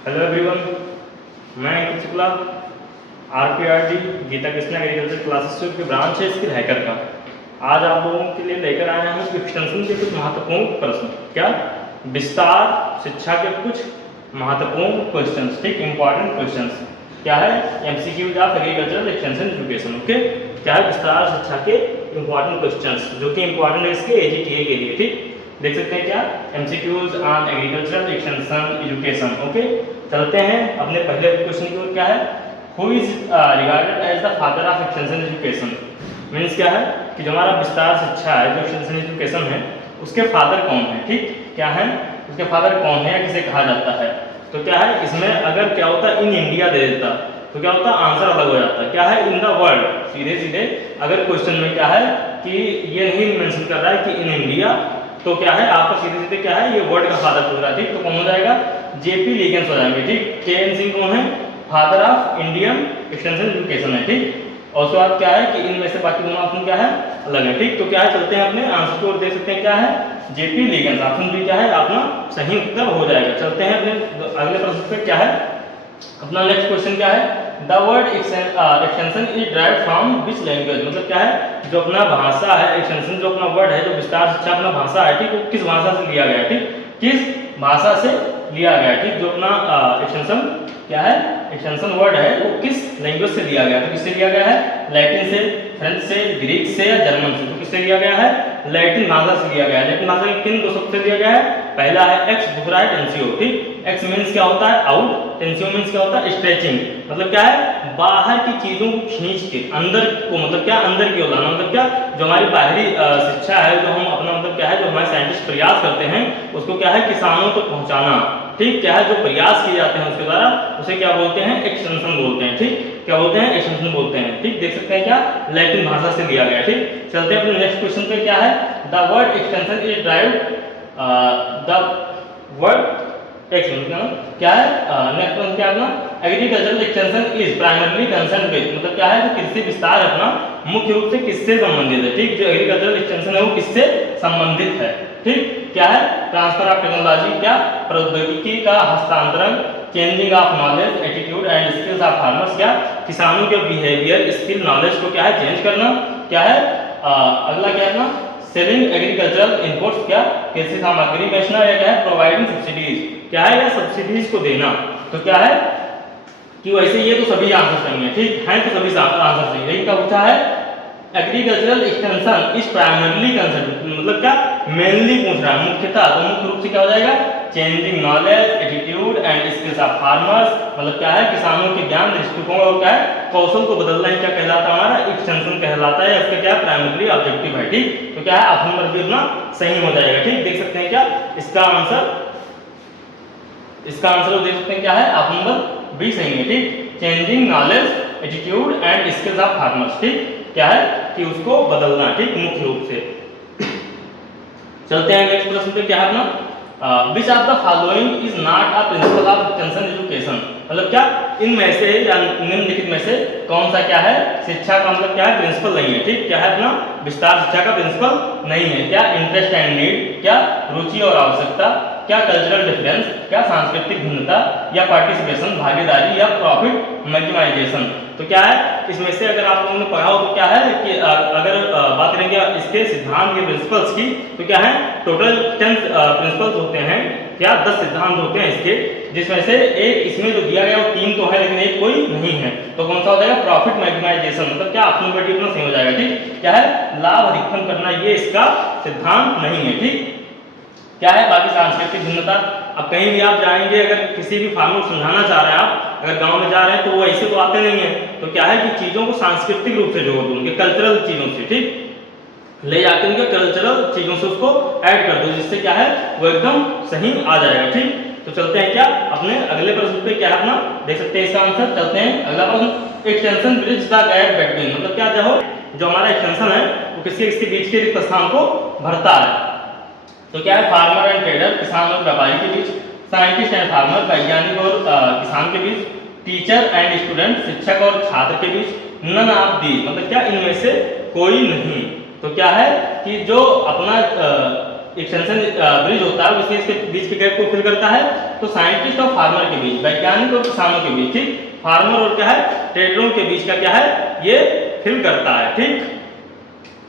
Hello everyone, मैं अंकित Shukla आरपीआरडी Gita Krishna agriculture classes के branch है स्किल हैकर का। आज आप लोगों के लिए लेकर आए हैं एक्सटेंशन के कुछ महत्वपूर्ण प्रश्न। क्या विस्तार शिक्षा के कुछ महत्वपूर्ण क्वेश्चंस, ठीक, इंपॉर्टेंट क्वेश्चंस। क्या है? MCQs of agricultural extension education. Okay, क्या है? विस्तार शिक्षा के इंपॉर्टेंट क्वेश्चंस जो कि इंपॉर्टेंट है इसके एजीटीए के लिए। ठीक, देख सकते हैं क्या MCQs on agricultural extension education. Okay, चलते हैं अपने पहले क्वेश्चन की ओर। क्या है? Who is regarded as the father of extension education. Means क्या है कि जो हमारा विस्तार शिक्षा है, जो एक्सटेंशन एजुकेशन है, उसके फादर कौन है। ठीक, क्या है उसके फादर कौन है या किसे कहा जाता है। तो क्या है इसमें अगर क्या होता इन इंडिया दे देता तो क्या होता आंसर अलग हो जाता। क्या है इन द वर्ल्ड, सीधे सीधे अगर क्वेश्चन में क्या है कि ये नहीं मेंशन कर रहा है कि इन इंडिया, तो क्या है आपका सीधे सीधे क्या है ये वर्ड का फादर पूछ रहा है। ठीक, तो कौन हो जाएगा? जेपी लिगेंस हो जाएंगे। ठीक, केएन सिंह कौन है? Father of Indian extension education है। ठीक, और उसके बाद क्या है कि इनमें से बाकी दोनों ऑप्शन क्या है अलग है। ठीक, तो क्या है चलते हैं अपने आंसर को देख सकते हैं क्या है जेपी लिगेंस। ऑप्शन बी क्या है अपना सही उत्तर हो जाएगा। चलते हैं अपने अगले प्रश्न पे। क्या है अपना नेक्स्ट क्वेश्चन? क्या है the word extension is derived from which language. मतलब क्या है जो अपना भाषा है, एक्सटेंशन जो अपना वर्ड है, जो विस्तार शिक्षा अपना भाषा है, ठीक, वो किस भाषा से लिया गया है। ठीक, किस भाषा से लिया गया है। ठीक, जो अपना एक्सटेंशन क्या है एक्सटेंशन वर्ड है वो किस लैंग्वेज से लिया गया है। तो किससे लिया गया है? लैटिन से, फ्रेंच से, ग्रीक से या जर्मन से। तो किससे लिया गया है? लैटिन भाषा से लिया गया है। लैटिन भाषा के किन दो शब्द से लिया गया है? पहला है एक्स, दूसरा है टेंसियो। ठीक, एक्स मींस क्या होता है आउट, टेंसियो मींस क्या होता है स्ट्रेचिंग। मतलब क्या है बाहर की चीजों को खींच के अंदर को, मतलब क्या अंदर की ओर लाना। मतलब क्या जो हमारी बाहरी शिक्षा है, जो हम अपना मतलब क्या है जो हमारे साइंटिस्ट प्रयास करते हैं उसको क्या है किसानों तक पहुंचाना। ठीक, क्या है जो प्रयास किए जाते हैं उसके द्वारा उसे क्या बोलते हैं? एक्सटेंशन बोलते हैं। ठीक, क्या बोलते हैं? एक्सटेंशन बोलते हैं। ठीक, देख सकते हैं क्या लैटिन भाषा से लिया गया। ठीक, चलते हैं अपने नेक्स्ट क्वेश्चन पे। क्या है the word extension is derived the word extension क्या है नेक्स्ट क्वेश्चन क्या है agricultural extension is primarily concern with. मतलब क्या है कि कृषि विस्तार अपना मुख्य रूप से किससे संबंधित है। ठीक, जो एग्रीकल्चरल एक्सटेंशन है वो किससे संबंधित है। ठीक, क्या है ट्रांसफर ऑफ टेक्नोलॉजी, क्या प्रौद्योगिकी का हस्तांतरण, changing of knowledge, attitude and skills of farmers, क्या किसानों के बिहेवियर, स्किल, नॉलेज को क्या है चेंज करना। क्या है अगला क्या है ना सेलिंग एग्रीकल्चरल इनपुट्स, क्या कृषि सामग्री बेचना, या क्या है प्रोवाइडिंग सब्सिडीज, क्या है या सब्सिडीज को देना। तो क्या है कि वैसे ये तो सभी आंसर सही है। ठीक है, तो सभी आंसर सही है। लेकिन क्या पूछा है agricultural extension is primarily concern, मतलब क्या मेनली पूछ रहा है मुख्यतः। तो मुख्य रूप से क्या हो जाएगा changing knowledge, attitude and skills of farmers. मतलब क्या है किसानों के ज्ञान, दृष्टिकोण और क्या है कौशल को बदलना ही क्या कहलाता है हमारा एक्सटेंशन कहलाता है। इसका क्या प्राइमरी ऑब्जेक्टिव है। ठीक, तो क्या है ऑप्शन नंबर बी अपना सही हो जाएगा। ठीक, देख सकते हैं क्या इसका आंसर देख सकते हैं क्या है ऑप्शन नंबर बी सही है। ठीक, changing knowledge, attitude and skills of farmers. ठीक, क्या है कि उसको बदलना। ठीक, मुख्य रूप से। चलते हैं नेक्स्ट प्रश्न पे। क्या है अपना which of the following is not a principle of extension education. मतलब क्या इनमें से या निम्नलिखित में से कौन सा क्या है शिक्षा का मतलब क्या है प्रिंसिपल नहीं है। ठीक, क्या है अपना विस्तार शिक्षा का प्रिंसिपल नहीं है। क्या इंटरेस्ट एंड नीड, क्या रुचि और आवश्यकता, क्या कल्चरल डिफरेंस, क्या सांस्कृतिक भिन्नता, या पार्टिसिपेशन भागीदारी, या प्रॉफिट मैक्सिमाइजेशन। तो क्या है इसमें से अगर आप लोगों ने पढ़ा हो तो क्या है कि अगर बात करेंगे इसके सिद्धांत के प्रिंसिपल्स की तो क्या है टोटल 10 प्रिंसिपल्स होते हैं, क्या 10 सिद्धांत होते हैं इसके, जिसमें से एक इसमें जो दिया गया वो 3 तो है लेकिन एक कोई नहीं है। तो कौन सा हो जाएगा प्रॉफिट मैक्सिमाइजेशन। मतलब क्या ऑप्शन नंबर डी अपना सही हो जाएगा। ठीक, क्या है लाभ अधिकतम करना, ये इसका सिद्धांत नहीं है। ठीक, क्या है बाकी सांस्कृतिक भिन्नता। अब कहीं भी आप जाएंगे अगर किसी भी फार्मर को समझाना चाह रहे हैं आप अगर गांव में जा रहे हैं तो वो ऐसे तो आते नहीं है। तो क्या है कि चीजों को सांस्कृतिक रूप से जोड़ दो उनके कल्चरल चीजों से। ठीक, ले जाके उनके कल्चरल चीजों से उसको ऐड कर दो जिससे क्या है वो एकदम सही आ जाएगा। ठीक, तो चलते हैं क्या अपने अगले प्रश्न पे। क्या है अपना देख सकते हैं इसका आंसर। चलते हैं अगला प्रश्न extension bridge the gap between. मतलब क्या जो हमारा एक्सटेंशन है वो किसके बीच के रिक्त स्थान को भरता है। तो क्या है फार्मर एंड ट्रेडर, किसान और व्यापारी के बीच, साइंटिस्ट एंड फार्मर, वैज्ञानिक और किसान के बीच, टीचर एंड स्टूडेंट, शिक्षक और छात्र के बीच, नन ऑफ दीज। मतलब क्या इनमें से कोई नहीं। तो क्या है कि जो अपना एक्सटेंशन ब्रिज होता है उसके इसके बीच के गैप को फिल करता है। तो साइंटिस्ट और फार्मर के बीच, वैज्ञानिक और किसानों के बीच, ठीक, फार्मर और क्या है ट्रेडरों के बीच का क्या है ये फिल करता है। ठीक,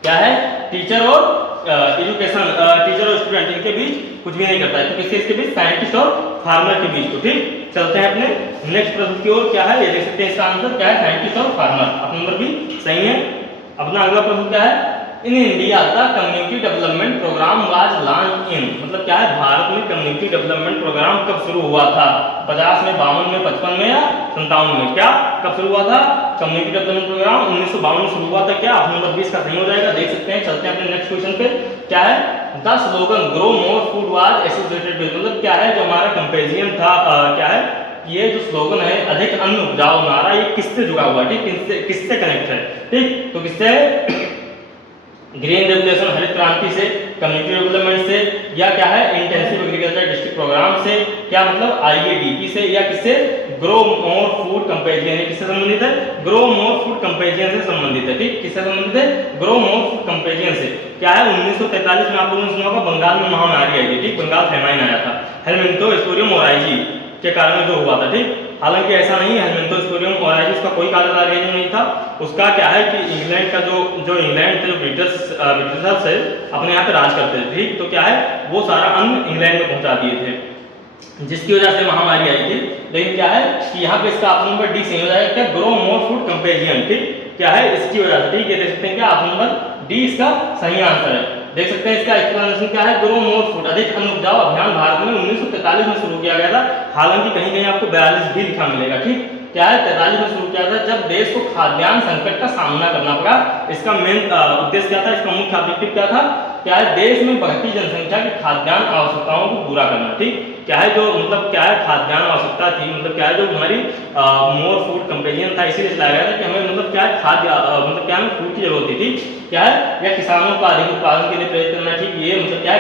क्या है टीचर और एजुकेशन, टीचर और स्टूडेंट इनके बीच कुछ भी नहीं करता है। तो किसके इसके बीच, साइंटिस्ट और फार्मर के बीच। तो ठीक, चलते हैं अपने नेक्स्ट प्रश्न की ओर। क्या है ये देख सकते हैं, इसका आंसर क्या है, साइंटिस्ट और फार्मर। अपना नंबर भी सही है। अपना अगला प्रश्न क्या है, in India the community development programme was launched in, मतलब क्या है भारत में कम्युनिटी डेवलपमेंट प्रोग्राम कब शुरू हुआ था, 50 में, 52 में, 55 में या 57 में, क्या कब शुरू हुआ था कम्युनिटी डेवलपमेंट प्रोग्राम, 1952 में शुरू हुआ था। क्या ऑप्शन नंबर 20 का सही हो जाएगा, देख सकते हैं। चलते हैं अपने नेक्स्ट क्वेश्चन पे। क्या है, the slogan grow more food was associated with, मतलब क्या है जो हमारा कंपेरिजन था, क्या है ये जो स्लोगन है अधिक अन्न उपजाओ नारा, ये किससे जुड़ा हुआ है, ठीक, किससे कनेक्ट है, ठीक, तो किससे, ग्रीन रेवोल्यूशन हरित क्रांति से, कम्युनिटी डेवलपमेंट से, या क्या है इंटेंसिव एग्रीकल्चर डिस्ट्रिक्ट प्रोग्राम से, क्या मतलब आईएडीपी से, या किससे, ग्रो मोर फूड कंपेरिजन, किससे संबंधित है, ग्रो मोर फूड कंपेरिजन से संबंधित है। ठीक, किससे संबंधित है, ग्रो मोर फूड कंपेरिजन से। क्या है 1943 में आप लोगों ने सुना होगा बंगाल में महामारी आई थी, ठीक, बंगाल फेमाइन आया था हेलमिंथोस्पोरियम ओराइजी के कारण जो हुआ था। ठीक, हालांकि ऐसा नहीं है, हेलमिंथोस्पोरियम ओराइजी उसका कोई कारगर नहीं था। उसका क्या है कि इंग्लैंड का जो इंग्लैंड थे, जो ब्रिटिशर्स है अपने यहाँ पे राज करते थे। ठीक, तो क्या है वो सारा अन्न इंग्लैंड में पहुंचा दिए थे, जिसकी वजह से महामारी आई थी। लेकिन क्या है कि यहाँ पे इसका ऑप्शन नंबर डी सही हो जाएगा, क्या ग्रो मोर फूड कंपेरिजन, ठीक, क्या है इसकी वजह से। ठीक, ये देख सकते हैं क्या ऑप्शन नंबर डी इसका सही आंसर है। देख सकते हैं इसका एक्सप्लेनेशन क्या है, ग्रो मोर फूड अधिक अन्न उपजाओ अभियान भारत में 1943 में शुरू किया गया था। हालांकि कहीं कहीं आपको 42 भी लिखा मिलेगा। ठीक, क्या है 43 में शुरू किया था जब देश को खाद्यान्न संकट का सामना करना पड़ा। इसका मेन उद्देश्य क्या था, इसका मुख्य ऑब्जेक्टिव क्या था, क्या है देश में बढ़ती जनसंख्या की खाद्यान्न आवश्यकताओं को पूरा करना। ठीक, क्या है जो मतलब क्या है खाद्यान्न आवश्यकता थी, मतलब क्या है जो हमारी मोर फूड कंपेरिजन था, इसीलिए लाया गया था कि हमें मतलब क्या है खाद्य मतलब क्या हमें फूड की जरूरत थी। ठीक, क्या है या किसानों को अधिक उत्पादन के लिए प्रेरित करना। ठीक, ये मतलब क्या है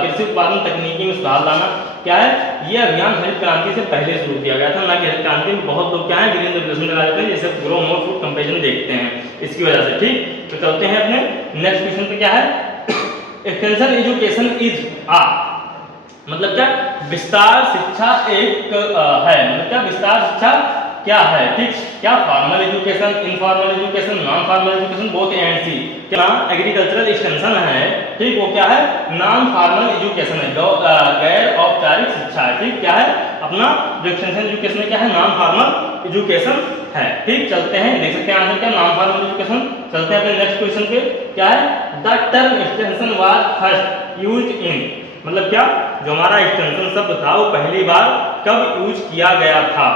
कृषि उत्पादन तकनीकी में सुधार लाना। क्या है ये अभियान हरित क्रांति से पहले शुरू किया गया था, ना कि हरित क्रांति में बहुत लोग क्या है ग्रीन रेवोल्यूशन लगा देते हैं, जैसे ग्रो मोर फूड कंपेरिजन देखते हैं इसकी वजह से। ठीक, तो चलते हैं अपने नेक्स्ट क्वेश्चन पे। क्या है एक्सटेंशन एजुकेशन इज आ, मतलब क्या विस्तार शिक्षा एक है, मतलब क्या विस्तार शिक्षा क्या है। ठीक, क्या formal education, informal education, non formal education, both A and C. क्या एग्रीकल्चरल एक्सटेंशन है, ठीक, वो क्या है नॉन फॉर्मल एजुकेशन है, गैर औपचारिक शिक्षा है। ठीक, क्या है अपना जो एक्सटेंशन एजुकेशन है क्या है नॉन फॉर्मल एजुकेशन है। ठीक, चलते हैं देख सकते हैं आंसर क्या नॉन फॉर्मल एजुकेशन। चलते हैं अपने नेक्स्ट क्वेश्चन पे। क्या है the term extension was first used in, मतलब क्या जो हमारा एक्सटेंशन शब्द था वो पहली बार कब यूज किया गया था।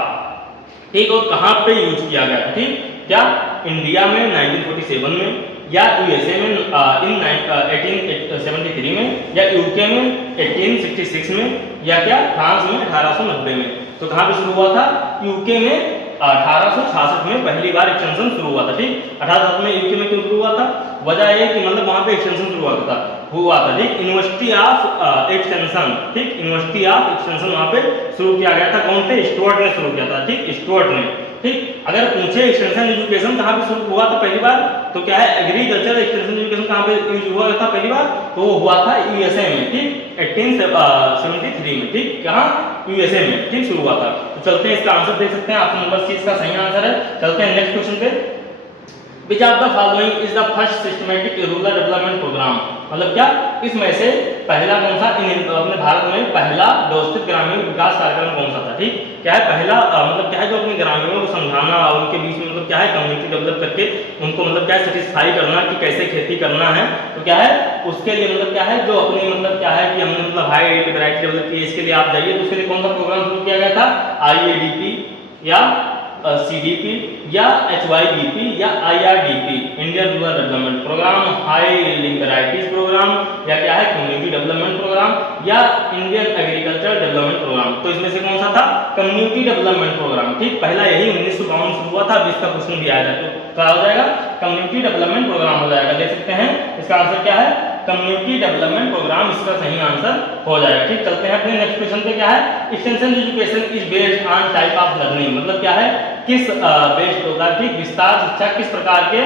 ठीक, और कहां पे यूज किया गया था। ठीक, क्या इंडिया में 1947 में, या यूएसए में इन 1873 में, या यूके में 1866 में, या क्या फ्रांस में 1890 में। तो कहां पे शुरू हुआ था, यूके में 1866 में पहली बार एक्सटेंशन शुरू हुआ था। ठीक, 1866 में यूके में क्यों शुरू हुआ था, वजह ये कि मतलब वहां पे एक्सटेंशन शुरू हुआ था। ठीक, यूनिवर्सिटी ऑफ एक्सटेंशन, ठीक, यूनिवर्सिटी ऑफ एक्सटेंशन वहां पे शुरू किया गया था। कौन थे, स्टुअर्ट ने शुरू किया था। ठीक, स्टुअर्ट ने। ठीक, अगर पूछे एक्सटेंशन एजुकेशन कहां पे शुरू हुआ था पहली बार, तो क्या है एग्रीकल्चर एक्सटेंशन एजुकेशन कहां पे यूज हुआ था पहली बार, तो वो हुआ था यूएसए में। ठीक, 1873 में। ठीक, कहां यूएसए में। ठीक, शुरू हुआ था। तो चलते हैं इसका आंसर देख सकते हैं, ऑप्शन नंबर सी इसका सही आंसर है। चलते हैं नेक्स्ट क्वेश्चन पे। Which of the following is the first systematic rural development program, मतलब क्या इसमें से पहला कौन सा अपने भारत में पहला व्यवस्थित ग्रामीण विकास कार्यक्रम कौन सा था। ठीक, क्या है पहला मतलब क्या है जो अपने ग्रामीणों को समझाना और उनके बीच में मतलब क्या है कम्युनिटी डेवलप करके उनको मतलब क्या सेटिस्फाई करना कि कैसे खेती करना है। तो क्या है उसके लिए मतलब क्या है जो अपनी मतलब क्या है कि हमने मतलब हाई वैरायटी डेवलप की, इसके लिए आप जाइए तो उसके लिए कौन सा प्रोग्राम शुरू किया गया था, आईएडीपी या सीडीपी या एचवाईडीपी या IRDP, Indian rural development programme, high yielding varieties programme, या क्या है कम्युनिटी डेवलपमेंट प्रोग्राम, या इंडियन एग्रीकल्चर डेवलपमेंट प्रोग्राम। तो इसमें से कौन सा था, कम्युनिटी डेवलपमेंट प्रोग्राम। ठीक, पहला यही 1952 शुरू हुआ था। 20 का क्वेश्चन भी आया था, तो क्या हो जाएगा कम्युनिटी डेवलपमेंट प्रोग्राम हो जाएगा। देख सकते हैं इसका आंसर क्या है, कम्युनिटी डेवलपमेंट प्रोग्राम इसका सही आंसर हो जाएगा। ठीक, चलते हैं अपने नेक्स्ट क्वेश्चन पे। क्या है extension education is based on type of learning, मतलब क्या है किस बेस्ड होता है। ठीक, विस्तार शिक्षा किस प्रकार के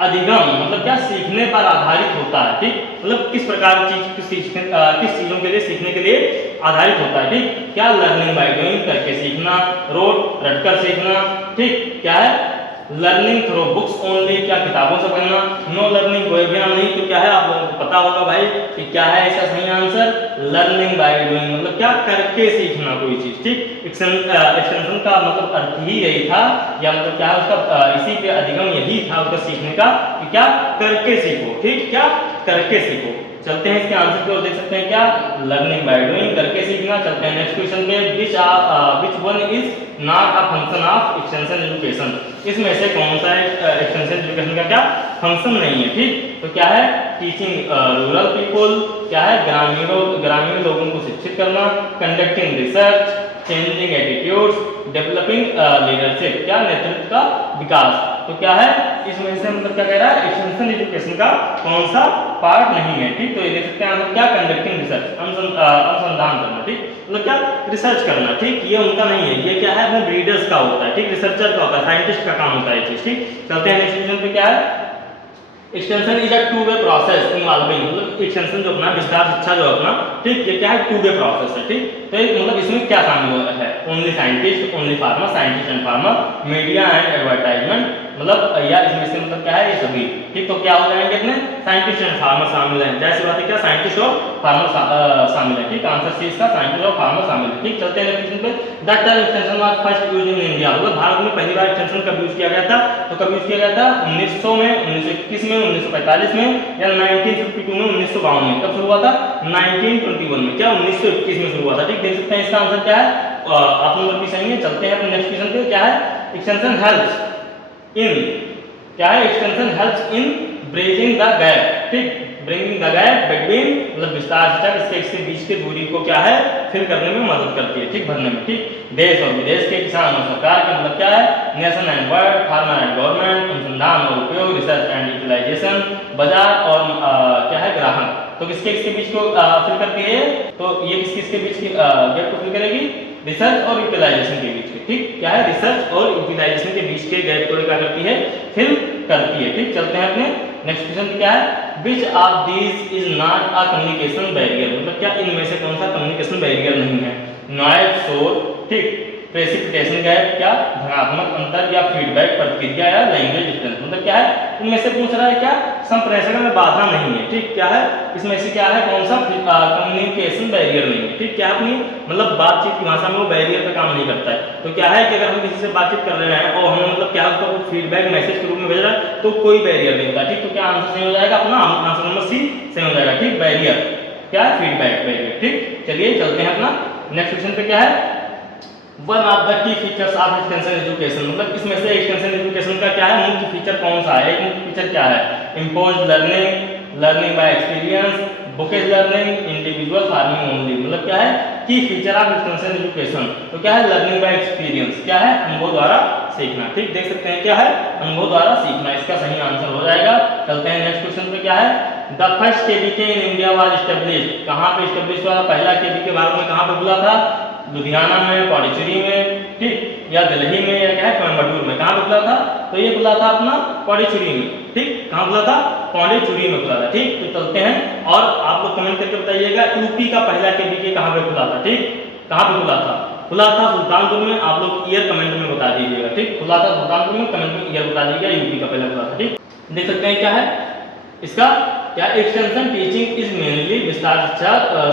अधिगम मतलब क्या सीखने पर आधारित होता है। ठीक, मतलब किस प्रकार किस चीज़ों के लिए सीखने के लिए आधारित होता है। ठीक, क्या लर्निंग बाय डूइंग, करके सीखना, रोट रटकर सीखना। ठीक, क्या है लर्निंग थ्रू बुक्स ओनली, क्या किताबों से पढ़ना, नो लर्निंग कोई भी नहीं, तो क्या है आप लोगों को पता होगा भाई कि क्या है इसका सही आंसर लर्निंग बाय डूइंग, मतलब क्या करके सीखना कोई चीज। ठीक, एक्सटेंशन का मतलब अर्थ ही यही था, या मतलब क्या है उसका इसी पे अधिगम यही था उसका सीखने का कि क्या करके सीखो। ठीक, क्या करके सीखो। चलते हैं इसके आंसर की ओर, देख सकते हैं क्या लर्निंग बाय डूइंग, करके सीखना। चलते हैं नेक्स्ट क्वेश्चन पे, which one is not a function of extension education, इसमें से कौन सा एक्सटेंशन एजुकेशन का क्या फंक्शन नहीं है। ठीक, तो क्या है टीचिंग रूरल पीपल, क्या है ग्रामीण लोगों को शिक्षित करना, conducting research, changing attitudes, developing leadership, क्या नेतृत्व का विकास। तो क्या है इसमें से मतलब क्या कह रहा है एक्सटेंशन एजुकेशन का कौन सा पार्ट नहीं है। ठीक, तो ये देख सकते हैं हम क्या कंडक्टिंग रिसर्च, अनुसंधान करना। ठीक, मतलब क्या रिसर्च करना। ठीक, ये उनका नहीं है, ये क्या है वो ब्रीडर्स का होता है। ठीक, रिसर्चर का होता है, साइंटिस्ट का काम होता है ये चीज। ठीक, चलते हैं नेक्स्ट क्वेश्चन पे, क्या है extension is a two way process involving, मतलब एक्सटेंशन जो अपना विस्तार शिक्षा जो अपना, ठीक, ये क्या है टू वे प्रोसेस है। ठीक, तो मतलब इसमें क्या शामिल है, only scientist, only farmer, scientist and farmer, media and advertisement, मतलब या इसमें से मतलब क्या है ये सभी। ठीक, तो क्या हो जाएंगे अपने साइंटिस्ट एंड फार्मर शामिल है, जैसी बात है क्या साइंटिस्ट और फार्मर शामिल है। ठीक, आंसर सी इसका साइंटिस्ट और फार्मर शामिल है। ठीक, चलते हैं क्वेश्चन पे, the term extension was first used in India, मतलब भारत में पहली बार एक्सटेंशन कब यूज किया गया था, तो कब यूज किया गया था 1900 में, 1921 में, 1945 में, या 1952 में, 1952 में। कब शुरू हुआ था 1921 में, क्या 1921 में शुरू हुआ था। ठीक, देख सकते हैं इसका आंसर क्या है ऑप्शन नंबर बी सही है। चलते हैं अपने नेक्स्ट क्वेश्चन पे, क्या है एक्सटेंशन हेल्प्स इन, क्या है extension helps in bridging the gap. ठीक, ब्रिंगिंग द गैप बिटवीन, मतलब विस्तार शिक्षा इसके बीच की दूरी को क्या है फिल करने में मदद करती है। ठीक, भरने में। ठीक, देश और विदेश के किसान और सरकार के मतलब क्या है nation and world, farmer and government, अनुसंधान और उपयोग, रिसर्च एंड यूटिलाइजेशन, बाजार और क्या है ग्राहक। तो किसके किसके बीच को फिल करती है, तो ये किसके बीच की गैप को फिल करेगी, रिसर्च और यूटिलाइजेशन के बीच के। ठीक, क्या है रिसर्च और यूटिलाइजेशन के बीच के गैप को क्या करती है फिल करती है। ठीक, चलते हैं अपने नेक्स्ट क्वेश्चन क्या है, which of these is not a communication barrier, मतलब क्या इनमें से कौन सा कम्युनिकेशन बैरियर नहीं है, नॉइज, शोर, ठीक, प्रेसिपिटेशन गैप, क्या धनात्मक अंतर, या फीडबैक प्रतिक्रिया, या लैंग्वेज डिफरेंस, मतलब क्या है इनमें से पूछ रहा है क्या संप्रेषण में बाधा नहीं है। ठीक, क्या है इसमें से क्या है कौन सा कम्युनिकेशन बैरियर नहीं है। ठीक, क्या अपनी मतलब बातचीत की भाषा में वो बैरियर पे काम नहीं करता है। तो क्या है कि अगर हम किसी से बातचीत कर रहे हैं और हम मतलब क्या उसका फीडबैक मैसेज के रूप में भेज रहा है तो कोई बैरियर नहीं होता। ठीक, तो क्या आंसर सही हो जाएगा अपना आंसर नंबर सी सही हो जाएगा। ठीक, बैरियर क्या है फीडबैक बैरियर। ठीक, चलिए चलते हैं अपना नेक्स्ट क्वेश्चन पे, क्या है one of the key features of extension education, मतलब इसमें से एक्सटेंशन एजुकेशन का क्या है मुख्य फीचर कौन सा है, एक मुख्य फीचर क्या है, impose learning, learning by experience, bouquets learning, individual farming only, मतलब क्या है की फीचर ऑफ एक्सटेंशन एजुकेशन, तो क्या है लर्निंग बाय एक्सपीरियंस, क्या है अनुभव द्वारा सीखना। ठीक, देख सकते हैं क्या है अनुभव द्वारा सीखना, इसका सही आंसर हो जाएगा। चलते हैं नेक्स्ट क्वेश्चन पे, क्या है the first KBK in India was established, कहां पे एस्टैब्लिश हुआ, पहला केबीके भारत में कहां पे खुला था, लुधियाना में, पौडीचेरी में, ठीक, या दिल्ली में, या क्या है कोयम्बटूर में, कहां पे खुला था, तो ये खुला था अपना पौडीचेरी में। ठीक, कहां खुला था पौडीचेरी में खुला था। ठीक, तो चलते हैं और आप लोग कमेंट करके बताइएगा यूपी का पहला केबीके कहां पे खुला था। ठीक, कहां पे खुला था सुल्तानपुर में, आप लोग ईयर कमेंट में बता दीजिएगा। ठीक, खुला था सुल्तानपुर में, कमेंट में ईयर बता दीजिएगा यूपी का पहला खुला था। ठीक, देख सकते हैं क्या है इसका क्या एक्सटेंशन टीचिंग इज मेनली विस्तार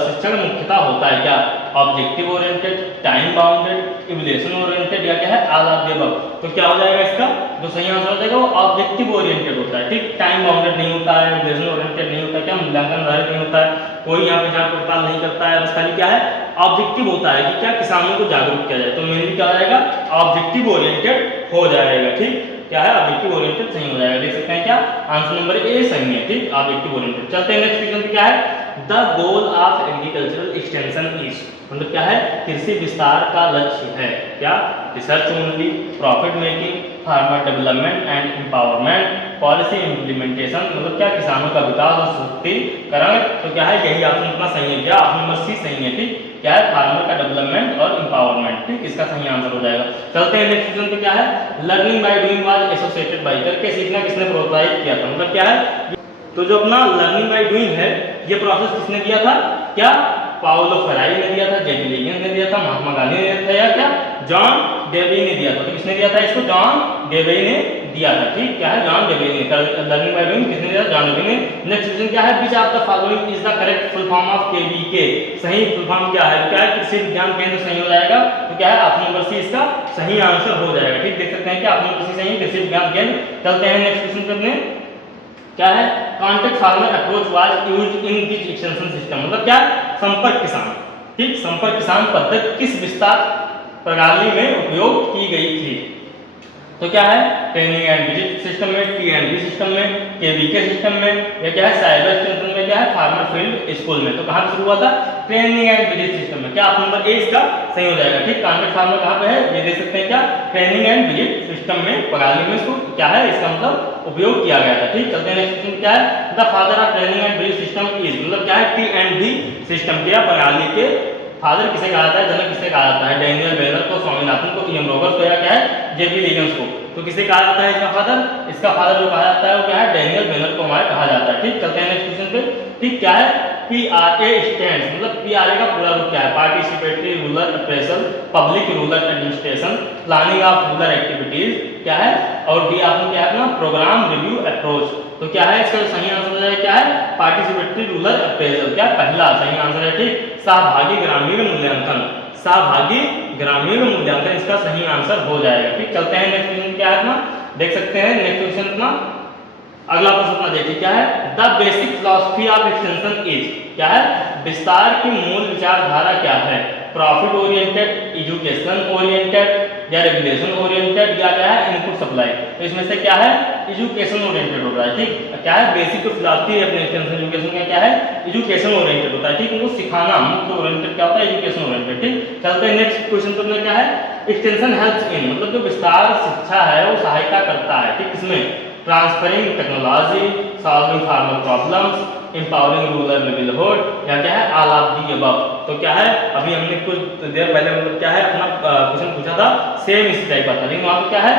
शिक्षण मुख्यतः होता है क्या objective oriented, time bounded, evaluation oriented, या क्या है ऑल ऑफ द अबव। तो क्या हो जाएगा इसका जो सही आंसर हो जाएगा वो ऑब्जेक्टिव ओरिएंटेड होता है। ठीक, टाइम बाउंडेड नहीं होता है, इवैल्यूएशन ओरिएंटेड नहीं होता है, क्या मूल्यांकन आधारित नहीं होता है, कोई यहाँ पे जांच पड़ताल नहीं करता है, बस खाली क्या है ऑब्जेक्टिव होता है कि क्या किसानों को जागरूक किया जाए। तो मेनली क्या हो जाएगा ऑब्जेक्टिव ओरिएंटेड हो जाएगा। ठीक, क्या है ऑब्जेक्टिव ओरिएंटेड सही हो जाएगा। देख सकते हैं क्या आंसर नंबर ए सही है। ठीक, ऑब्जेक्टिव ओरिएंटेड। चलते हैं नेक्स्ट क्वेश्चन पे, क्या है the goal of agricultural extension is, मतलब क्या है कृषि विस्तार का लक्ष्य है क्या research only, profit making, farmer development and empowerment, policy implementation, मतलब क्या किसानों का विकास और सशक्तिकरण। तो क्या है यही ऑप्शन अपना सही है, क्या ऑप्शन नंबर सी सही है। ठीक, क्या है फार्मर का डेवलपमेंट और एम्पावरमेंट। ठीक, इसका सही आंसर हो जाएगा। चलते हैं नेक्स्ट क्वेश्चन पे, क्या है learning by doing was associated by, करके सीखना किसने प्रोत्साहित किया था, मतलब क्या है तो जो अपना लर्निंग बाय डूइंग है, ये प्रोसेस किसने दिया था? क्या पाउलो फेरारी ने दिया था, जेबी लिगेंस ने दिया था, महात्मा गांधी ने दिया था, या क्या जॉन डेवी ने दिया था? तो किसने दिया था इसको? जॉन डेवी ने दिया था। ठीक, क्या है? जॉन डेवी ने। लर्निंग बाय डूइंग किसने दिया था? जॉन डेवी ने। नेक्स्ट क्वेश्चन क्या है? Which of the following is the correct full form of KVK? सही फुल फॉर्म क्या है? क्या है? कृषि विज्ञान केंद्र सही हो जाएगा। तो क्या है? ऑप्शन नंबर सी इसका सही आंसर हो जाएगा। ठीक, देख सकते हैं कि ऑप्शन नंबर सी सही है, कृषि विज्ञान केंद्र। चलते हैं नेक्स्ट क्वेश्चन करने। क्या है? Contact farmer approach was used in which extension system? मतलब क्या? संपर्क किसान। ठीक, संपर्क किसान पद्धति किस विस्तार प्रणाली में उपयोग की गई थी? तो क्या है? ट्रेनिंग एंड विजिट सिस्टम में, टीएनडी सिस्टम में, केवीके सिस्टम में, या क्या है? साइबर एक्सटेंशन में, क्या है? फार्मर फील्ड स्कूल में। तो कहां से शुरू हुआ था? ट्रेनिंग एंड विजिट सिस्टम में। क्या ऑप्शन नंबर ए इसका सही हो जाएगा। ठीक, कॉन्टेक्ट फार्मर कहां पे है? ये देख सकते हैं, क्या? ट्रेनिंग एंड विजिट सिस्टम में, प्रणाली में इसको क्या है? इसका मतलब उपयोग किया गया था। ठीक, चलते हैं नेक्स्ट क्वेश्चन। क्या है? The father of training and visit system is? मतलब क्या है? टीएनडी सिस्टम के प्रणाली के फादर किसे कहा जाता है? जनक किसे कहा जाता है? डैनियल बेनर को, स्वामीनाथन को, ईएम रॉबर्ट्स को, या क्या है? जेबी लिगेंस को। तो किसे कहा जाता है इसका फादर? इसका फादर जो कहा जाता है वो क्या है? डैनियल बेनर को हमारे कहा जाता है। ठीक, चलते हैं नेक्स्ट क्वेश्चन पे। ठीक, क्या है? पीआरए स्टैंड्स, मतलब पीआरए का पूरा रूप क्या है? Participatory rural appraisal, public rural administration, planning of rural activities, क्या है? और डी ऑप्शन क्या है अपना? Programme review approach. तो क्या है इसका सही आंसर हो जाएगा? क्या है? पार्टिसिपेटरी रूरल अप्रेजल, क्या पहला सही आंसर है। ठीक, सहभागी ग्रामीण मूल्यांकन, सहभागी ग्रामीण मूल्यांकन इसका सही आंसर हो जाएगा। ठीक, चलते हैं नेक्स्ट क्वेश्चन। क्या है अपना? देख सकते हैं नेक्स्ट क्वेश्चन अपना अगला प्रश्न अपना देखिए। क्या है? The basic philosophy of extension is? क्या है? विस्तार की मूल विचारधारा क्या है? प्रॉफिट ओरिएंटेड, एजुकेशन ओरिएंटेड, या रेगुलेशन ओरिएंटेड, या क्या है? Input supply. तो इसमें से क्या है? एजुकेशन ओरिएंटेड होता है। ठीक, क्या है? Basic philosophy of extension education का क्या है? एजुकेशन ओरिएंटेड होता है। ठीक, उनको सिखाना मुख्य ओरिएंटेड क्या होता है? Education oriented. ठीक, चलते हैं नेक्स्ट क्वेश्चन पर। क्या है? Extension helps in? मतलब जो विस्तार शिक्षा है वो सहायता करता है। ठीक, इसमें transferring technology, solving farmer problems, empowering rural livelihood, या क्या है? All of the above. तो क्या है? अभी हमने कुछ देर पहले मतलब क्या है अपना क्वेश्चन पूछा था, सेम इसी टाइप का था, लेकिन वहां पे क्या है?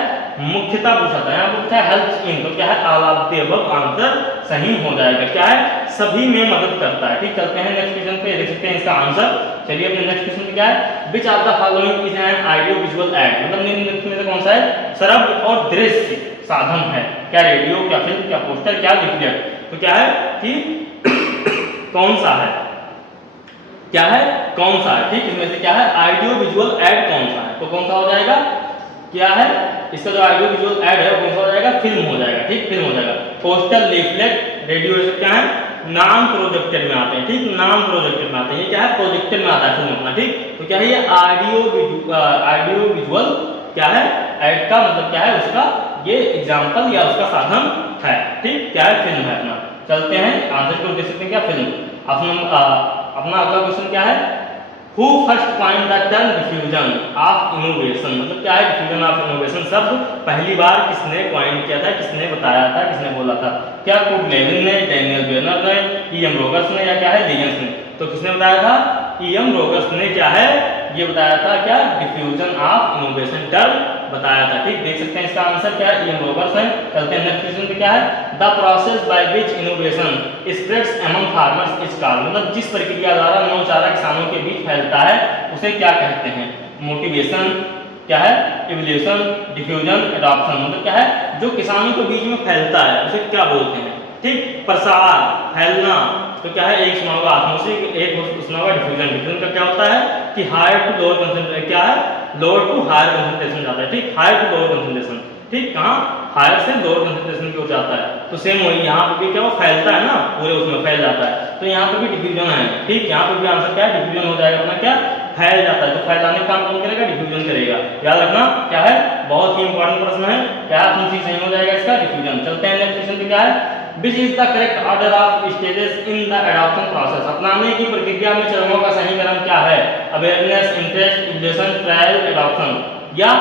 मुख्यता पूछा था। यहाँ पे क्या है? Helps in. तो क्या है? All of the above answer सही हो जाएगा। क्या है? सभी में मदद करता है। ठीक, चलते हैं नेक्स्ट क्वेश्चन पे, देख सकते हैं इसका आंसर। चलिए अपने नेक्स्ट क्वेश्चन क्या है? Which of the following is an audio visual add? मतलब निम्नलिखित में से कौन सा है? श्रव्य और दृश्य साधन है? क्या रेडियो, क्या फिल्म, क्या पोस्टर, क्या लिफलेट? तो क्या है कि कौन सा है? क्या है? कौन सा है? ठीक, इसमें से क्या है? ऑडियो विजुअल एड कौन सा है? तो कौन सा हो जाएगा? क्या है? इसका जो ऑडियो विजुअल एड है वो कौन सा हो जाएगा? फिल्म हो जाएगा। ठीक, फिल्म हो जाएगा। पोस्टर, लिफलेट, रेडियो, ये सब क्या है? नाम प्रोजेक्टेड में आते हैं। ठीक, नाम प्रोजेक्टेड में आते हैं। ये क्या है? प्रोजेक्टेड में आता है फिल्म अपना। ठीक, तो क्या है? ये ऑडियो विजुअल क्या है? एड का मतलब क्या है? उसका ये एग्जांपल या उसका साधन है। ठीक, क्या है? फिल्म है अपना। चलते हैं आंसर को देख सकते हैं, क्या फिल्म। अपना अगला क्वेश्चन क्या है? Who first coined the term diffusion of innovation? मतलब क्या है diffusion of innovation शब्द पहली बार किसने कॉइन किया था? किसने बताया था? किसने बोला था? क्या कुड लेविन ने, डैनियल बेनर ने, ईएम रॉबर्ट्स ने, या क्या है? लिगेंस ने? तो किसने बताया था? ईएम रॉबर्ट्स ने क्या है? ये बताया था क्या? डिफ्यूजन ऑफ इनोवेशन टर्म बताया था। ठीक, देख सकते हैं इसका आंसर क्या है? ईएम रॉबर्ट्स है। चलते हैं नेक्स्ट क्वेश्चन पे। क्या है? The process by which innovation spreads among farmers is called? मतलब जिस प्रक्रिया द्वारा नौचारा किसानों के बीच फैलता है उसे क्या कहते हैं? मोटिवेशन, क्या है? Evolution, diffusion, adoption. मतलब क्या है? जो किसानों के बीच में फैलता है उसे क्या बोलते हैं? ठीक, प्रसार, फैलना। तो क्या है? एक सुना होगा ऑस्मोसिस, एक सुना होगा डिफ्यूजन। डिफ्यूजन का क्या होता है कि हायर टू लोअर कंसंट्रेशन, क्या है? लोअर टू हायर कंसंट्रेशन जाता है। ठीक, हायर टू लोअर कंसंट्रेशन। ठीक, कहाँ? हायर से लोअर कंसंट्रेशन की ओर जाता है। तो सेम वही यहाँ पे भी क्या वो फैलता है ना, पूरे उसमें फैल जाता है। तो यहाँ पे भी डिफ्यूजन है। ठीक, यहाँ पे भी आंसर क्या है? डिफ्यूजन हो जाएगा अपना। क्या? फैल जाता है। तो फैलाने का काम कौन करेगा? डिफ्यूजन करेगा। याद रखना। क्या है? बहुत ही इंपॉर्टेंट प्रश्न है। क्या ऑप्शन सही हो जाएगा इसका? डिफ्यूजन। चलते हैं नेक्स्ट क्वेश्चन पे। क्या है? Which is the correct order of stages in the adoption process? अपनाने की प्रक्रिया में चरणों का सही क्रम क्या है? Awareness, interest, evolution, trial, adoption, या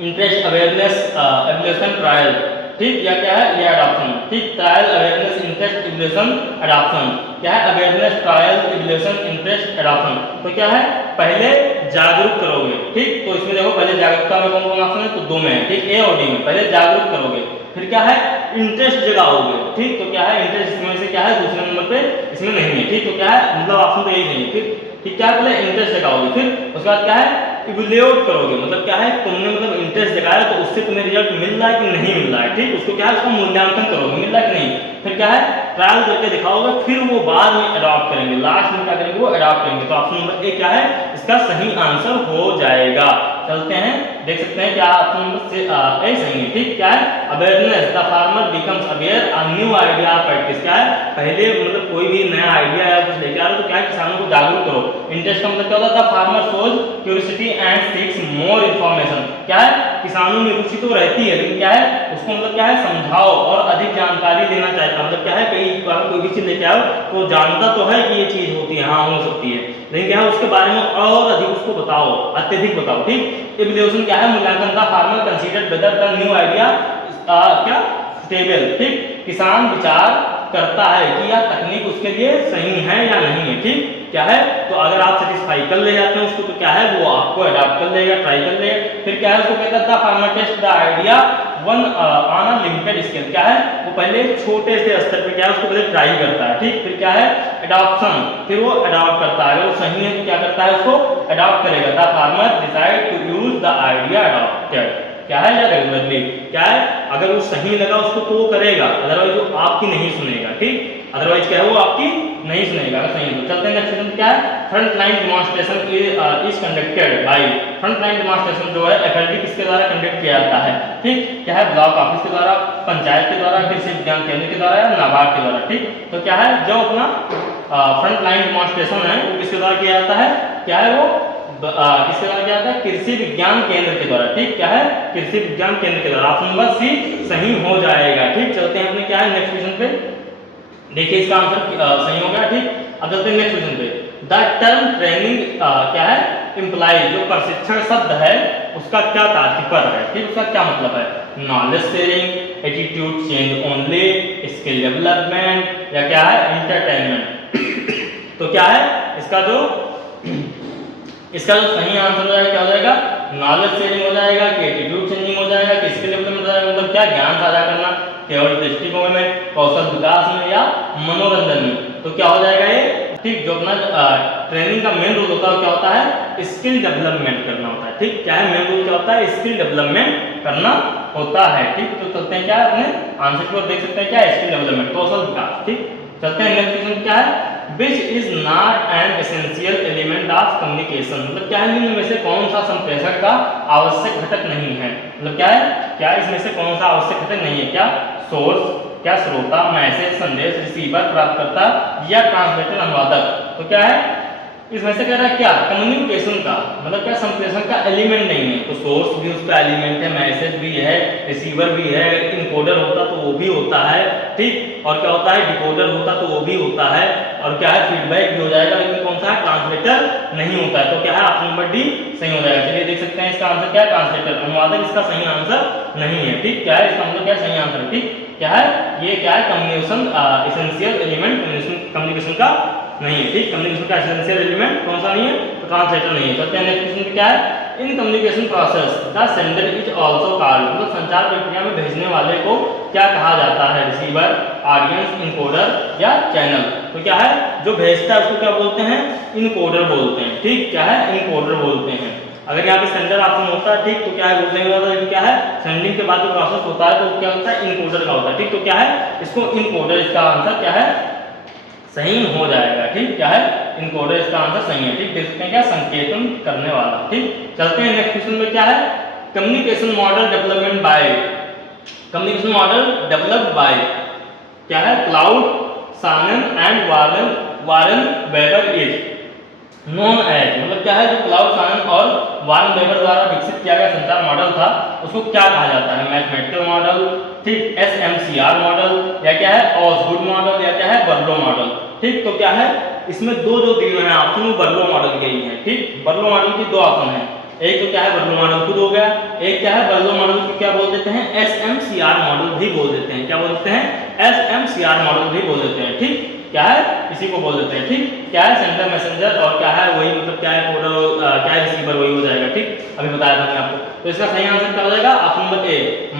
इंटरेस्ट, अवेयरनेस, इवोल्यूशन, ट्रायल। ठीक, या क्या है? ये एडॉप्शन। ठीक, trial, awareness, interest, evolution, adoption. क्या है? Awareness, trial, evolution, interest, adoption. तो क्या है? पहले जागरूक करोगे। ठीक, तो इसमें देखो पहले जागरूकता में कौन कौन ऑप्शन है? तो दो में है। ठीक, ए और डी में। पहले जागरूक करोगे, फिर क्या है? इंटरेस्ट जगाओगे, ठीक। तो क्या है इंटरेस्ट इसमें से क्या है दूसरे नंबर पे इसमें नहीं है, ठीक। तो क्या है मतलब ऑप्शन तो यही नहीं है, ठीक। क्या पहले इंटरेस्ट जगाओगे, फिर उसके बाद क्या है इवैल्यूएट करोगे, मतलब क्या है तुमने मतलब इंटरेस्ट जगाया तो उससे तुम्हें रिजल्ट मिल रहा है कि नहीं मिल रहा है, ठीक। उसको क्या है उसका मूल्यांकन करोगे मिल रहा है कि नहीं, फिर क्या है ट्रायल करके दिखाओगे, फिर वो बाद में अडॉप्ट करेंगे, लास्ट में क्या करेंगे वो अडॉप्ट करेंगे। तो ऑप्शन नंबर ए क्या है इसका सही आंसर हो जाएगा। चलते हैं देख सकते हैं क्या ऑप्शन नंबर ए सही है, ठीक। क्या है awareness, the farmer becomes aware a new idea practice, क्या है पहले मतलब कोई भी नया आइडिया या कुछ लेके आ रहे हो तो क्या है किसानों को जागरूक करो। इंटरेस्ट का मतलब क्या होता है farmer shows curiosity and seeks more information, क्या है किसानों में रुचि तो रहती है लेकिन क्या है उसको मतलब क्या है समझाओ और अधिक जानकारी देना चाहता है, मतलब क्या है कई बार कोई भी चीज लेके आओ तो जानता तो है कि ये चीज होती है, हाँ हो सकती है, लेकिन क्या है उसके बारे में और अधिक उसको बताओ, अत्यधिक बताओ, ठीक। इवैल्यूएशन क्या है मूल्यांकन का farmer consider whether the new idea क्या स्टेबल, ठीक। किसान विचार करता है कि यह तकनीक उसके लिए सही है या नहीं है, ठीक। क्या है तो अगर आप सेटिस्फाई कर ले जाते हैं उसको तो क्या है वो आपको अडॉप्ट कर लेगा, ट्राई कर लेगा, फिर क्या है उसको कहता था farmer test the idea one on a limited scale, क्या है वो पहले छोटे से स्तर पे क्या है उसको पहले ट्राई करता है, ठीक। फिर क्या है अडॉप्शन, फिर वो अडॉप्ट करता है, अगर वो सही है तो क्या करता है उसको अडॉप्ट करेगा। The farmer decide to use the idea adopted, क्या है या रेगुलरली, क्या है अगर वो सही लगा उसको तो वो करेगा, अदरवाइज वो आपकी नहीं सुनेगा, ठीक। अदरवाइज क्या है वो आपकी नहीं सुनेगा अगर सही है। चलते हैं नेक्स्ट क्वेश्चन क्या है front line demonstration is conducted by, front line demonstration जो है एफएलडी किसके द्वारा कंडक्ट किया जाता है, ठीक। क्या है ब्लॉक ऑफिस के द्वारा, पंचायत के द्वारा, कृषि विज्ञान केंद्र के द्वारा या नाबार्ड के द्वारा, ठीक। तो क्या है जो अपना फ्रंट लाइन डेमोंस्ट्रेशन है वो किसके द्वारा किया जाता है, क्या है वो किसके द्वारा किया जाता है कृषि विज्ञान केंद्र के द्वारा, ठीक। क्या है कृषि विज्ञान केंद्र के द्वारा, ऑप्शन नंबर सी सही हो जाएगा, ठीक। चलते हैं अपने क्या है नेक्स्ट क्वेश्चन पे, देखिए इसका आंसर सही हो गया, ठीक। अब चलते हैं नेक्स्ट क्वेश्चन पे, द टर्म ट्रेनिंग क्या है इम्प्लाई, जो प्रशिक्षण शब्द है उसका क्या तात्पर्य है, ठीक। उसका क्या मतलब है knowledge sharing, attitude change only, skill development या क्या है एंटरटेनमेंट। तो क्या है इसका जो सही आंसर हो जाएगा क्या हो जाएगा नॉलेज शेयरिंग हो जाएगा कि एटीट्यूड चेंजिंग हो जाएगा कि स्किल डेवलपमेंट हो जाएगा, मतलब क्या ज्ञान साझा करना केवल दृष्टिकोण में, कौशल विकास में या मनोरंजन में। तो क्या हो जाएगा ये, ठीक। जो अपना ट्रेनिंग का मेन रोल होता है क्या होता है स्किल डेवलपमेंट करना होता है, ठीक। क्या है मेन रोल क्या होता है स्किल डेवलपमेंट करना होता है, ठीक। तो चलते हैं क्या अपने आंसर की ओर देख सकते हैं क्या स्किल डेवलपमेंट कौशल विकास, ठीक। चलते हैं नेक्स्ट क्वेश्चन क्या है which is not an essential element of communication, मतलब क्या है निम्न में से कौन सा संप्रेषक का आवश्यक घटक नहीं है, मतलब क्या है क्या इसमें से कौन सा आवश्यक घटक नहीं है, क्या सोर्स, क्या श्रोता, मैसेज, संदेश, रिसीवर, प्राप्तकर्ता या ट्रांसलेटर अनुवादक। तो क्या है इसमें से कह रहा है क्या कम्युनिकेशन का मतलब क्या संप्रेषण का एलिमेंट नहीं है, तो सोर्स भी उसका एलिमेंट है, मैसेज भी है, रिसीवर भी है, इनकोडर होता तो वो भी होता है, ठीक। और क्या होता है डिकोडर होता तो वो भी होता है, और क्या है फीडबैक भी हो जाएगा, लेकिन कौन सा है ट्रांसलेटर नहीं होता है। तो क्या है ऑप्शन नंबर डी सही हो जाएगा। चलिए देख सकते हैं इसका आंसर क्या है ट्रांसलेटर, अनुवादक इसका सही आंसर नहीं है, ठीक। क्या है इसका मतलब क्या सही आंसर, ठीक। क्या है ये क्या है कम्युनिकेशन एसेंशियल एलिमेंट कम्युनिकेशन का नहीं है, ठीक। कम्युनिकेशन का एसेंशियल एलिमेंट कौन सा नहीं है तो ट्रांसलेटर नहीं है। चलते हैं नेक्स्ट क्वेश्चन क्या है in communication process the sender is also called, मतलब संचार प्रक्रिया में भेजने वाले को क्या कहा जाता है रिसीवर, ऑडियंस, इनकोडर या चैनल। तो क्या है जो भेजता है उसको क्या बोलते हैं इनकोडर बोलते हैं, ठीक। क्या है इनकोडर बोलते हैं। अगर यहाँ पे सेंडर ऑप्शन होता है, ठीक, तो क्या है बोलने का मतलब क्या है सेंडिंग के बाद जो प्रोसेस होता है तो क्या होता है इनकोडर का होता है, ठीक। तो क्या है इसको इनकोडर इसका आंसर क्या है सही हो जाएगा, ठीक। क्या है इनकोडर इसका आंसर सही है, ठीक। देख सकते हैं क्या संकेतन करने वाला, ठीक। चलते हैं नेक्स्ट क्वेश्चन में क्या है communication model development by, communication model developed by क्या है Claude Shannon and Warren Weaver is known as, मतलब क्या है जो क्लाउड सानन और वारन वेबर द्वारा विकसित किया गया संचार मॉडल था उसको क्या कहा जाता है मैथमेटिकल मॉडल, ठीक, SMCR मॉडल या क्या है ऑसगुड मॉडल या क्या है बर्लो मॉडल, ठीक। तो क्या है इसमें दो जो दिए हैं ऑप्शन वो बर्लो मॉडल के ही है, ठीक। बर्लो मॉडल की दो ऑप्शन है, एक तो क्या है बर्लो मॉडल खुद हो गया, एक क्या है बर्लो मॉडल को क्या बोल देते हैं SMCR मॉडल भी बोल देते हैं, क्या बोलते हैं SMCR मॉडल भी बोल देते हैं, ठीक। क्या है, इसी को बोल देते हैं। ठीक, क्या है सेंडर मैसेंजर, और क्या है वही मतलब क्या है क्या है रिसीवर वही हो जाएगा। ठीक, अभी बताया था मैंने आपको। तो इसका सही आंसर क्या हो जाएगा, option number A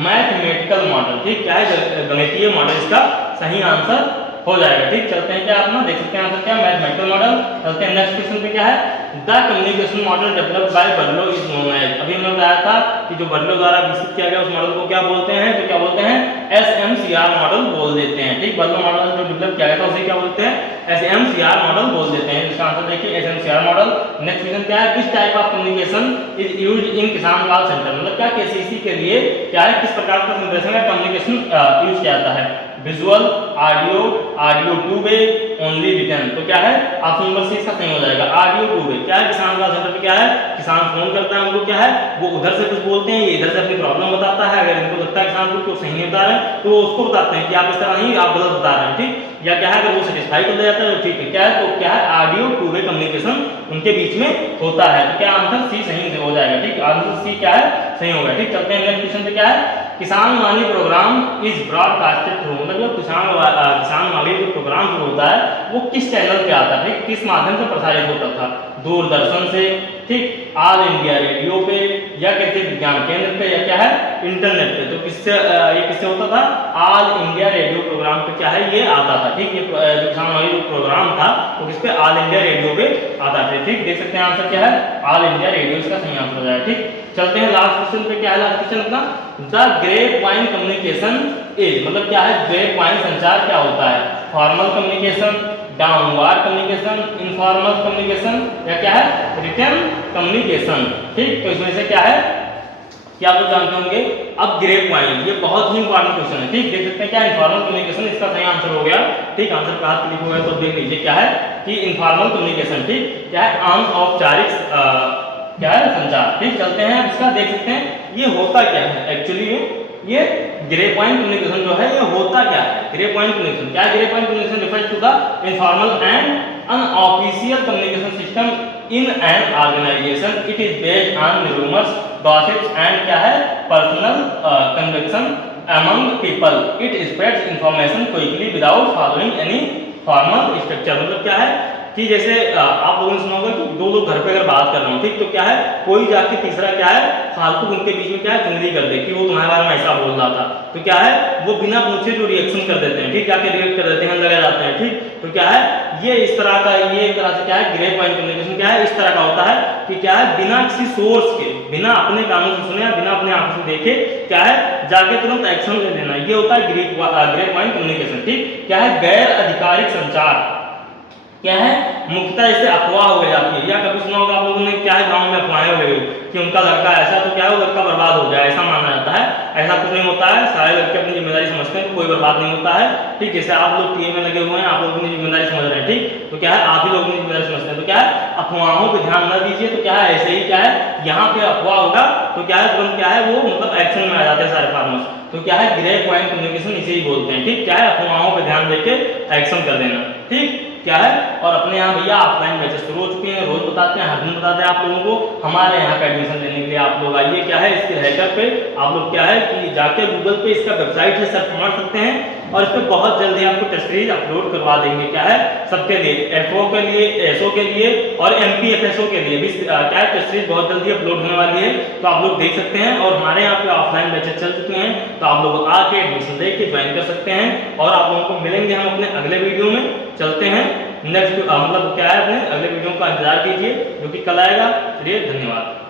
mathematical model. ठीक, क्या है गणितीय मॉडल इसका सही आंसर हो जाएगा। ठीक, चलते हैं क्या अपना देख सकते हैं आंसर क्या मैथमेटिकल मॉडल। चलते हैं नेक्स्ट क्वेश्चन पे, क्या है the communication model developed by Berlo is known as. अभी हमने बताया था कि जो बर्लो द्वारा विकसित किया गया उस मॉडल को क्या बोलते हैं, तो क्या बोलते हैं SMCR मॉडल बोल देते हैं। ठीक, बर्लो मॉडल जो डेवलप किया गया था उसे क्या बोलते हैं, SMCR मॉडल बोल देते हैं। इसका आंसर देखिए SMCR मॉडल। नेक्स्ट क्वेश्चन क्या है, किस type of communication is used in किसान कॉल सेंटर, मतलब क्या KCC के लिए क्या है किस प्रकार का कम्युनिकेशन यूज किया जाता है, visual, audio, audio two way, only return. तो क्या है ऑप्शन नंबर सी इसका सही हो जाएगा, ऑडियो टू वे। क्या है किसान कॉल सेंटर पे क्या है किसान फोन करता है, उनको क्या है वो उधर से कुछ बोलते हैं, ये इधर से अपनी प्रॉब्लम बताता है। अगर इनको लगता है किसान को कुछ सही नहीं बता रहे हैं तो वो उसको बताते हैं कि आप इस तरह नहीं, आप गलत बता रहे हैं। ठीक, या क्या है अगर वो सेटिस्फाई कर जाता है तो ठीक है, क्या है तो क्या है ऑडियो टू वे कम्युनिकेशन उनके बीच में होता है। तो क्या आंसर सी सही हो जाएगा। ठीक, आंसर सी क्या है सही होगा। ठीक, चलते हैं नेक्स्ट क्वेश्चन पे, क्या है किसान वाणी प्रोग्राम इज ब्रॉडकास्टेड थ्रू, मतलब किसान वाणी जो प्रोग्राम जो होता है वो किस चैनल पे आता है, किस माध्यम से प्रसारित होता था, दूरदर्शन से, ठीक, ऑल इंडिया रेडियो पे, या कहते विज्ञान केंद्र पे, या क्या है इंटरनेट पे। तो किससे ये किससे होता था, ऑल इंडिया रेडियो प्रोग्राम पे क्या है ये आता था। ठीक, ये जो किसान वाणी जो प्रोग्राम था वो किस पे, ऑल इंडिया रेडियो पे आता था। ठीक, देख सकते हैं आंसर क्या है ऑल इंडिया रेडियो, इसका सही आंसर हो जाएगा। ठीक, चलते हैं लास्ट क्वेश्चन पे, क्या है लास्ट क्वेश्चन अपना, the grapevine communication is, मतलब क्या है ग्रेप वाइन संचार क्या होता है, formal communication, downward communication, informal communication, या क्या है रिटर्न कम्युनिकेशन। ठीक, तो इसमें से क्या है क्या आप लोग जानते होंगे। अब ग्रेप वाइन ये बहुत ही इंपॉर्टेंट क्वेश्चन है। ठीक, देख सकते हैं क्या इनफॉर्मल कम्युनिकेशन इसका सही आंसर हो गया। ठीक, आंसर कहाँ क्लिक हो गया तो देख लीजिए क्या है कि इनफॉर्मल कम्युनिकेशन, ठीक, क्या है अनौपचारिक क्या है संचार। ठीक, चलते हैं इसका देख सकते हैं ये होता क्या है एक्चुअली, ये ग्रेप वाइन कम्युनिकेशन जो है ये होता क्या है, ग्रेप वाइन कम्युनिकेशन क्या है, grapevine communication refers to the informal and unofficial communication system in an organization, it is based on rumours, gossips and क्या है personal conviction among people, it spreads information quickly without following any formal structure. मतलब क्या है कि जैसे आप लोगों ने सुना होगा कि दो लोग घर पे अगर बात कर रहे हो, ठीक, तो क्या है कोई जाके तीसरा क्या है फालतू उनके बीच में क्या है चुगली कर दे कि वो तुम्हारे बारे में ऐसा बोल रहा था, तो क्या है वो बिना पूछे जो रिएक्शन कर देते हैं, ठीक, जाके रिएक्ट कर देते हैं, लगा जाते हैं। ठीक, तो क्या है ये इस तरह का, ये एक तरह से क्या है ग्रेप वाइन कम्युनिकेशन क्या है इस तरह का होता है कि क्या है बिना किसी सोर्स के, बिना अपने कानों से सुने, बिना अपने आंखों से देखे क्या है जाके तुरंत एक्शन ले लेना, ये होता है ग्रेप वाइन कम्युनिकेशन। ठीक, क्या है गैर आधिकारिक संचार, क्या है मुख्यतः इससे अफवाह हो जाती है, या कभी सुना होगा आप लोगों ने क्या है गांव में अफवाहें हो गई कि उनका लड़का ऐसा, तो क्या है वो लड़का बर्बाद हो गया, ऐसा माना जाता है। ऐसा कुछ नहीं होता है, सारे लड़के अपनी जिम्मेदारी समझते हैं, कोई बर्बाद नहीं होता है। ठीक, जैसे आप लोग टीए में लगे हुए हैं, आप लोग अपनी जिम्मेदारी समझ रहे हैं, ठीक, तो क्या है आप ही लोग अपनी जिम्मेदारी समझते हैं, तो क्या है अफवाहों पर ध्यान न दीजिए। तो क्या है ऐसे ही क्या है यहाँ पे अफवाह होगा तो क्या है तुरंत क्या है वो मतलब एक्शन में आ जाते हैं सारे फार्मर्स, तो क्या है ग्रेप वाइन कम्युनिकेशन इसे ही बोलते हैं। ठीक, क्या है अफवाहों पर ध्यान देके एक्शन कर देना। ठीक, क्या है और अपने यहाँ भैया ऑफलाइन बैचेस शुरू हो चुके हैं, रोज बताते हैं, हर दिन बताते हैं आप लोगों को। हमारे यहाँ का एडमिशन लेने के लिए आप लोग आइए, क्या है इसके हैकर पे आप लोग क्या है कि जाके गूगल पे इसका वेबसाइट है सर्च मार सकते हैं और इस पर बहुत जल्दी आपको टेस्ट सीरीज अपलोड करवा देंगे। क्या है सबके लिए, एफओ के लिए, एसओ के लिए और एमपीएफएसओ के लिए भी क्या है टेस्ट सीरीज बहुत जल्दी अपलोड होने वाली है, तो आप लोग देख सकते हैं। और हमारे यहाँ पे ऑफलाइन बैचेस चल चुके हैं, तो आप लोग आके एडमिशन लेके ज्वाइन कर सकते हैं। और आप लोगों को मिलेंगे हम अपने अगले वीडियो में। चलते हैं नेक्स्ट मतलब क्या है अपने अगले वीडियो का इंतजार कीजिए जो कि कल आएगा। चलिए धन्यवाद।